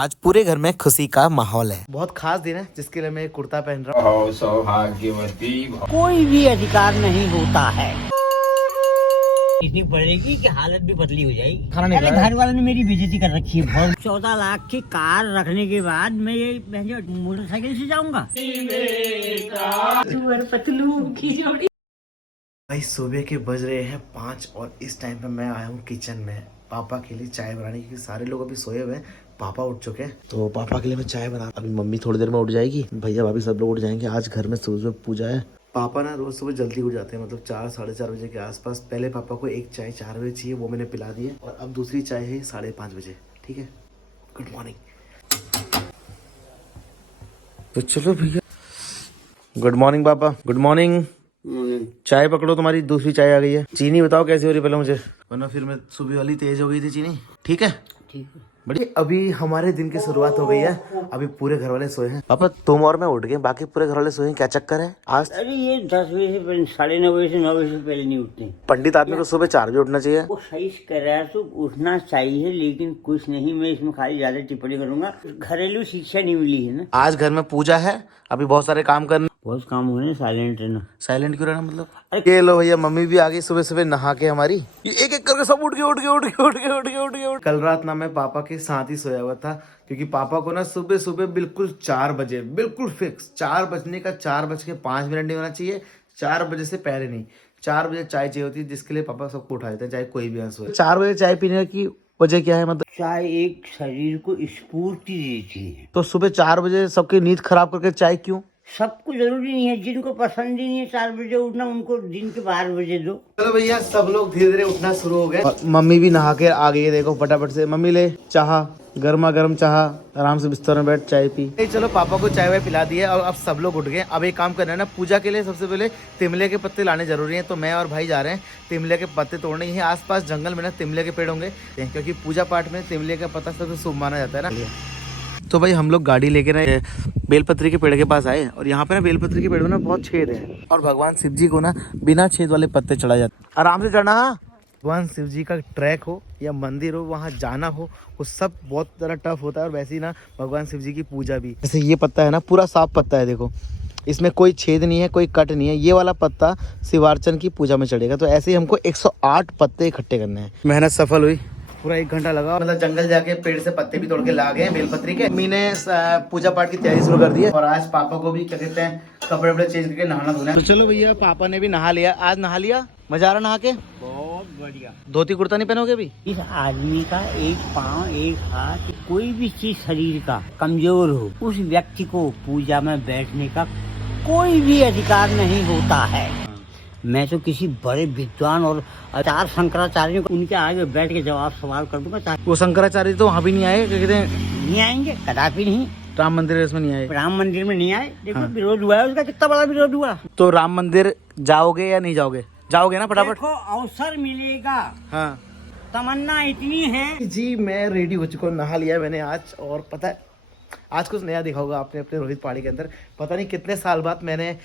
आज पूरे घर में खुशी का माहौल है। बहुत खास दिन है जिसके लिए मैं एक कुर्ता पहन रहा हूँ। सौभाग्यवती कोई भी अधिकार नहीं होता है। इतनी पड़ेगी कि हालत भी बदली हो जाएगी। अरे घर वालों ने मेरी बेइज्जती कर रखी है बहुत। 14 लाख की कार रखने के बाद मैं ये मोटरसाइकिल से जाऊंगा। भाई सुबह के बज रहे हैं 5 और इस टाइम पे मैं आया हूँ किचन में पापा के लिए चाय बनाने, क्योंकि सारे लोग अभी सोए हुए हैं, पापा उठ चुके हैं। तो पापा के लिए मैं चाय बना, अभी मम्मी थोड़ी देर में उठ जाएगी, भैया भाभी सब लोग उठ जाएंगे। आज घर में सुबह पूजा है। पापा ना रोज सुबह जल्दी उठ जाते हैं, मतलब 4 साढ़े 4 बजे के आसपास। पहले पापा को एक चाय 4 बजे चाहिए, वो मैंने पिला दी है, और अब दूसरी चाय है 5:30 बजे। ठीक है, गुड मॉर्निंग। तो चलो भैया, गुड मॉर्निंग पापा। Good morning. चाय पकड़ो, तुम्हारी दूसरी चाय आ गई है। चीनी बताओ कैसी हो रही पहले मुझे, वरना फिर मैं सुबह वाली तेज हो गई थी चीनी। ठीक है, ठीक है। बढ़िया। अभी हमारे दिन की शुरुआत हो गई है। अभी पूरे घर वाले सोए हैं। पापा तुम और मैं उठ गए, बाकी पूरे घर वाले सोए हैं। क्या चक्कर है आज? अरे ये 10 बजे से पहले, 9:30 बजे से 9 बजे से पहले नहीं उठते। पंडित आदमी को सुबह 4 बजे उठना चाहिए। वो सही कर रहा है तो उठना चाहिए, लेकिन कुछ नहीं, मैं इसमें खाली ज्यादा टिप्पणी करूंगा। घरेलू शिक्षा नहीं मिली है ना। आज घर में पूजा है, अभी बहुत सारे काम करने। बहुत काम होने, साइलेंट रहना। साइलेंट क्यों रहना मतलब? अरे ये लो भैया, मम्मी भी आ गई सुबह सुबह नहा के हमारी। ये एक एक करके सब उठ गए। कल रात ना मैं पापा के साथ ही सोया हुआ था, क्योंकि पापा को ना सुबह सुबह बिल्कुल 4 बजे, बिल्कुल फिक्स 4 बजने का 4:05 नहीं होना चाहिए। 4 बजे से पहले नहीं, 4 बजे चाय चाहिए होती है, जिसके लिए पापा सबको उठा देते हैं, चाहे कोई भी सोए। 4 बजे चाय पीने की वजह क्या है मतलब? चाय एक शरीर को स्फूर्ति देती है। तो सुबह 4 बजे सबकी नींद खराब करके चाय क्यों? सबको जरूरी नहीं है, जिनको पसंद ही नहीं है 4 बजे उठना, उनको दिन के 12 बजे दो। चलो भैया, सब लोग धीरे धीरे उठना शुरू हो गए। मम्मी भी नहा के आ गई है, देखो फटाफट से। मम्मी ले चाह, गर्मा गर्म चाह, आराम से बिस्तर में बैठ चाय पी। चलो पापा को चाय वाय पिला दी है, और अब सब लोग उठ गए। अब एक काम करना है ना, पूजा के लिए सबसे पहले तिमले के पत्ते लाने जरूरी हैं। तो मैं और भाई जा रहे हैं तिमले के पत्ते तोड़ने। ही आसपास जंगल में ना तिमले के पेड़ होंगे, क्योंकि पूजा पाठ में तिमले का पत्ता सबसे शुभ माना जाता है ना। तो भाई हम लोग गाड़ी लेके ना बेलपत्री के पेड़ के पास आए, और यहाँ पे ना बेलपत्री के पेड़ में ना बहुत छेद है, और भगवान शिव जी को ना बिना छेद वाले पत्ते चढ़ाए जाते। आराम से चढ़ना। हाँ, भगवान शिव जी का ट्रैक हो या मंदिर हो, वहाँ जाना हो, वो सब बहुत ज़्यादा टफ होता है। और वैसे ही ना भगवान शिव जी की पूजा भी। जैसे ये पत्ता है ना, पूरा साफ पत्ता है, देखो इसमें कोई छेद नहीं है, कोई कट नहीं है। ये वाला पत्ता शिवार्चन की पूजा में चढ़ेगा। तो ऐसे ही हमको 108 पत्ते इकट्ठे करने हैं। मेहनत सफल हुई, पूरा 1 घंटा लगा। मतलब जंगल जाके पेड़ से पत्ते भी तोड़ के ला गए बेलपत्री के। मम्मी ने पूजा पाठ की तैयारी शुरू कर दी है, और आज पापा को भी क्या कहते हैं कपड़े वपड़े चेंज करके नहाना धोना। तो चलो भैया, पापा ने भी नहा लिया। आज नहा लिया, मजा आ रहा नहा के? बहुत बढ़िया। धोती कुर्ता नहीं पहनोगे अभी? इस आदमी का एक पाँव, एक हाथ, कोई भी चीज शरीर का कमजोर हो, उस व्यक्ति को पूजा में बैठने का कोई भी अधिकार नहीं होता है। मैं तो किसी बड़े विद्वान और आचार्य शंकराचार्य को उनके आगे बैठ के जवाब सवाल कर दूंगा। वो शंकराचार्य तो वहाँ भी नहीं आए, क्या कहते हैं, नहीं आएंगे, कदापि नहीं। राम मंदिर है, इसमें नहीं आए। राम मंदिर में नहीं आए, देखो विरोध हुआ है उसका, कितना बड़ा विरोध हुआ। तो राम मंदिर जाओगे या नहीं जाओगे? जाओगे ना फटाफट? देखो अवसर मिलेगा। हाँ तमन्ना इतनी है जी। मैं रेडी हो चुका हूँ, नहा लिया मैंने आज। और पता है आज कुछ नया देखा होगा आपने अपने रोहित पहाड़ी के अंदर। पता नहीं कितने साल बाद मैंने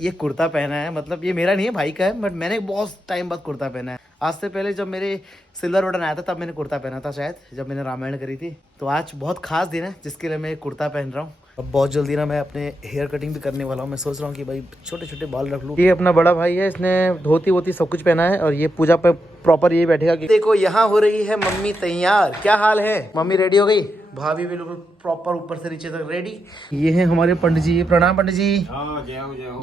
ये कुर्ता पहना है। मतलब ये मेरा नहीं है, भाई का है, बट मैंने बहुत टाइम बाद कुर्ता पहना है। आज से पहले जब मेरे सिल्वर बटन आया था तब मैंने कुर्ता पहना था, शायद जब मैंने रामायण करी थी। तो आज बहुत खास दिन है जिसके लिए मैं कुर्ता पहन रहा हूँ। अब बहुत जल्दी ना मैं अपने हेयर कटिंग भी करने वाला हूँ। मैं सोच रहा हूँ कि भाई छोटे छोटे बाल रख लूँ। ये अपना बड़ा भाई है, इसने धोती वोती सब कुछ पहना है, और ये पूजा पर प्रॉपर ये बैठेगा। देखो यहाँ हो रही है मम्मी तैयार। क्या हाल है? मम्मी रेडी हो गई, भाभी भी बिल्कुल प्रॉपर ऊपर से नीचे तक रेडी। ये है हमारे पंडित जी। प्रणाम पंडित जी।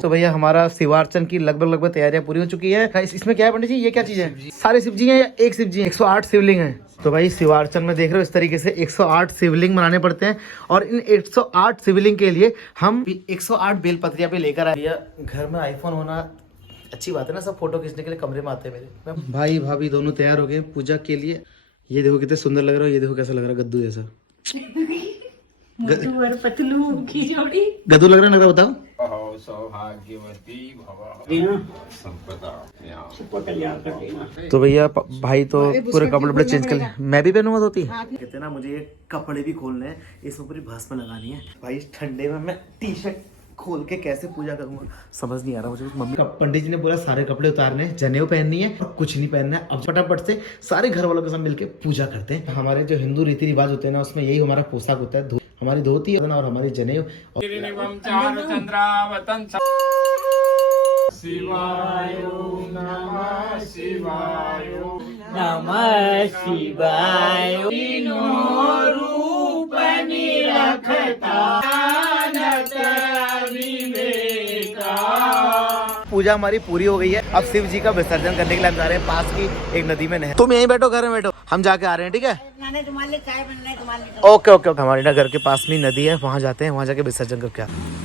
तो भैया हमारा शिवार्चन की लगभग तैयारियां पूरी हो चुकी है। इसमें क्या है पंडित जी, ये क्या चीज है? सारे शिव जी हैं या एक शिव जी? 108 शिवलिंग हैं। तो भाई शिवार्चन में देख रहे हो इस तरीके से 108 शिवलिंग बनाने पड़ते हैं, और इन 108 शिवलिंग के लिए हम 108 बेलपत्रियां पे लेकर आए। घर में आईफोन होना अच्छी बात है ना, सब फोटो खींचने के लिए कमरे में आते हैं मेरे। भाई भाभी दोनों तैयार हो गए पूजा के लिए। ये देखो कितने सुंदर लग रहा है, ये देखो कैसा लग रहा है, गद्दू जैसा। पतलू की जोड़ी गद्दू लग रहा है, बताओ। सौभाग्यवती तो भैया भाई तो पूरे कपड़े वपड़े चेंज कर ले। मैं भी पहनूंगा धोती। कहते ना मुझे ये कपड़े भी खोलने हैं, इसमें पूरी भस्म लगानी है। भाई ठंडे में मैं टी शर्ट खोल के कैसे पूजा करूंगा समझ नहीं आ रहा मुझे। मम्मी पंडित जी ने बोला सारे कपड़े उतारने हैं, जनेऊ पहननी है और कुछ नहीं पहनना है। अब फटाफट से सारे घर वालों के साथ मिलके पूजा करते हैं। हमारे जो हिंदू रीति रिवाज होते हैं ना, उसमें यही हमारा पोशाक होता है, हमारी धोती और हमारी जनेऊ। त्रिनिवम चार चंद्रावतंस शिवाय नमः शिवाय नमः शिवाय। रूप पूजा हमारी पूरी हो गई है। अब शिव जी का विसर्जन करने के लिए हम जा रहे हैं पास की एक नदी में नहर। तुम यहीं बैठो, घर में बैठो, हम जाके आ रहे हैं, ठीक है? Okay okay okay. हमारे ना घर के पास में नदी है, वहाँ जाते हैं, वहाँ जाके विसर्जन करके आते हैं।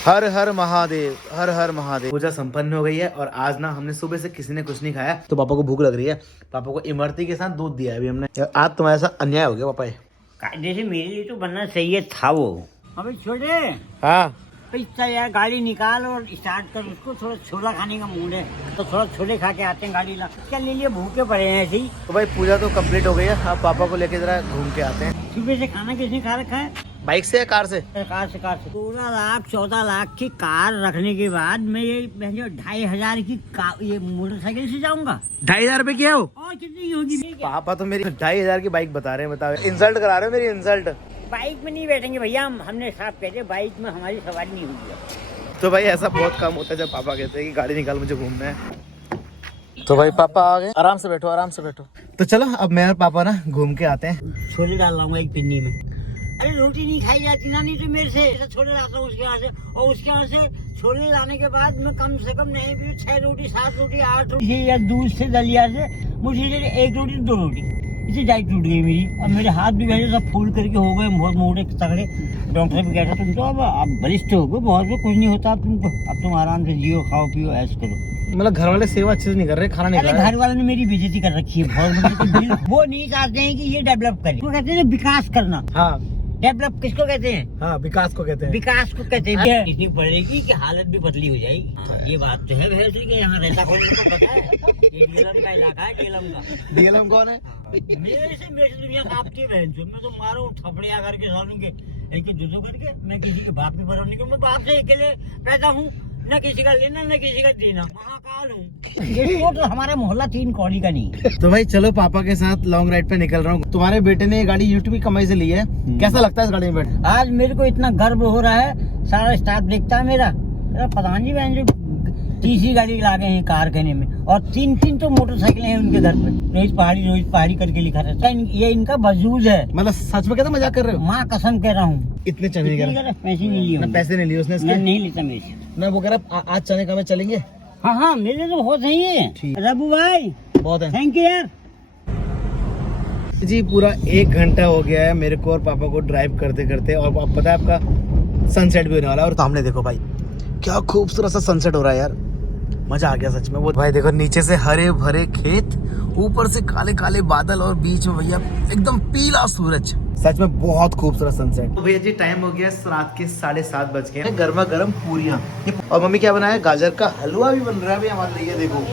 हर हर महादेव, हर हर महादेव। पूजा संपन्न हो गई है और आज ना हमने सुबह से किसी ने कुछ नहीं खाया, तो पापा को भूख लग रही है। पापा को इमरती के साथ दूध दिया है अभी हमने। आज तुम्हारे साथ अन्याय हो गया पापा। कायदे से मेरे लिए तो बनना चाहिए था वो। अबे छोटे, हाँ पैसा यार गाड़ी निकाल और स्टार्ट कर। उसको थोड़ा छोला खाने का मूड है, तो थोड़ा छोले खा के आते हैं। गाड़ी ला क्या ले लिए, भूखे पड़े हैं ऐसे ही। तो भाई पूजा तो कंप्लीट हो गई है, अब पापा को लेके जरा घूम के आते हैं। सुबह से खाना किसने खा रखा है? बाइक से या कार से? कार से। 16 लाख 14 लाख की कार रखने के बाद मैं ये 2,500 की ये मोटरसाइकिल से जाऊंगा। 2,500 रुपए की है वो? और कितनी होगी? पापा तो मेरी 2,500 की बाइक बता रहे हैं। बताओ, इंसल्ट करा रहे हो मेरी, इंसल्ट। बाइक में नहीं बैठेंगे भैया हमने साफ कहते बाइक में हमारी सवारी नहीं होगी। तो भाई ऐसा बहुत कम होता है जब पापा कहते हैं कि गाड़ी निकाल, मुझे घूमना है। तो भाई पापा आ गए। आराम से बैठो, आराम से बैठो। तो चलो अब मैं और पापा ना घूम के आते हैं। छोले डाल लाऊंगा एक पिन्नी में। अरे रोटी नहीं खाई जाती ना, नहीं तो मेरे से ऐसा छोले लाता हूँ उसके यहाँ से, और उसके यहाँ से छोले लाने के बाद मैं कम से कम नहीं भी 6 रोटी 7 रोटी 8 रोटी या दूध से दलिया से मुझे 1 रोटी 2 रोटी, इसी डाइट टूट गई मेरी। और मेरे हाथ भी वैसे सब फूल करके हो गए, बहुत मोटे तगड़े। डॉक्टर भी कहता तुम तो अब बलिष्ठ हो गए, बहुत कुछ नहीं होता अब तुमको, अब तुम आराम से जियो, खाओ पियो, ऐश करो। मतलब घर वाले सेवा अच्छे से नहीं कर रहे, खाना नहीं खा रहे। घर वालों ने मेरी बेइज्जती कर रखी है बहुत। वो नहीं चाहते हैं कि ये डेवलप करे, वो कहते हैं विकास करना। हाँ, डेवलप किसको कहते हैं? हाँ विकास को कहते हैं। विकास को कहते हैं। इतनी पड़ेगी कि हालत भी बदली हो जाएगी। ये बात तो है भैंसी के यहाँ रहता कौन को पता है। ये डीएलएम का इलाका है, डीएलएम का। डीएलएम कौन है? मेरे से दुनिया कांपती है भैंसो। मैं तो मारूं थपड़िया करके सालों के एक दो करके। मैं किसी के बाप की परवाह नहीं करूं। मैं बाप से अकेले पैदा हूँ, न किसी का लेना न किसी का देना, महाकाल हूँ। ये तो हमारा मोहल्ला 3 कौड़ी का नहीं। तो भाई चलो पापा के साथ लॉन्ग राइड पे निकल रहा हूँ। तुम्हारे बेटे ने ये गाड़ी यूट्यूब की कमाई से ली है, कैसा लगता है इस गाड़ी में बैठ? आज मेरे को इतना गर्व हो रहा है, सारा स्टाफ देखता है मेरा। प्रधान जी बहन जो तीसरी गाड़ी ला गए हैं कार कहने में, और 3 तो मोटरसाइकिलें हैं उनके घर पे। रोहित पहाड़ी करके लिखा रहता है। ये इनका वजूद है। मतलब सच में कहते मजाक कर रहे हो? माँ कसम कह रहा हूँ। इतने चने पैसे नहीं लिए, पैसे नहीं लिए उसने, नहीं लेता मेरे से। मैं वो कह रहा आज चने का में चलेंगे। हाँ मेरे तो बहुत सही है रबू भाई, बहुत है। थैंक यू यार जी। पूरा 1 घंटा हो गया है मेरे को और पापा को ड्राइव करते करते, और आप पता है आपका सनसेट भी होने वाला है। और सामने देखो भाई, क्या खूबसूरत सा सनसेट हो रहा है यार, मजा आ गया सच में। वो भाई देखो, नीचे से हरे भरे खेत, ऊपर से काले काले बादल, और बीच में भैया एकदम पीला सूरज। सच में बहुत खूबसूरत सनसेट। तो भैया जी टाइम हो गया रात के 7:30 बज गए। गर्मा गर्म पूरियां, और मम्मी क्या बनाया, गाजर का हलवा भी बन रहा है भैया हमारे लिए, देखो।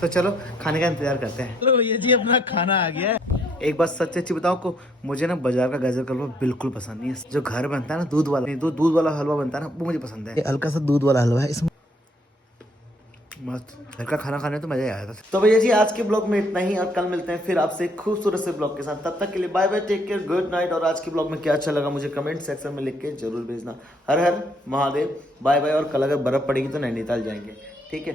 तो चलो खाने का इंतजार करते हैं। चलो भैया जी अपना खाना आ गया है। एक बात सच सच्ची बताओ को, मुझे ना बाजार का गाजर का हलवा बिल्कुल पसंद नहीं है। जो घर बनता है ना दूध वाला, दूध वाला हलवा बनता है ना, वो मुझे पसंद है। हल्का सा दूध वाला हलवा है इसमें, मस्त। घर का खाना खाने तो मजा ही आया था। तो भैया जी आज के ब्लॉग में इतना ही, और कल मिलते हैं फिर आपसे खूबसूरत से ब्लॉग के साथ। तब तक के लिए bye bye, take care, good night. और आज के ब्लॉग में क्या अच्छा लगा मुझे कमेंट सेक्शन में लिख के जरूर भेजना। हर हर महादेव, बाय बाय। और कल अगर बर्फ पड़ेगी तो नैनीताल जाएंगे, ठीक है।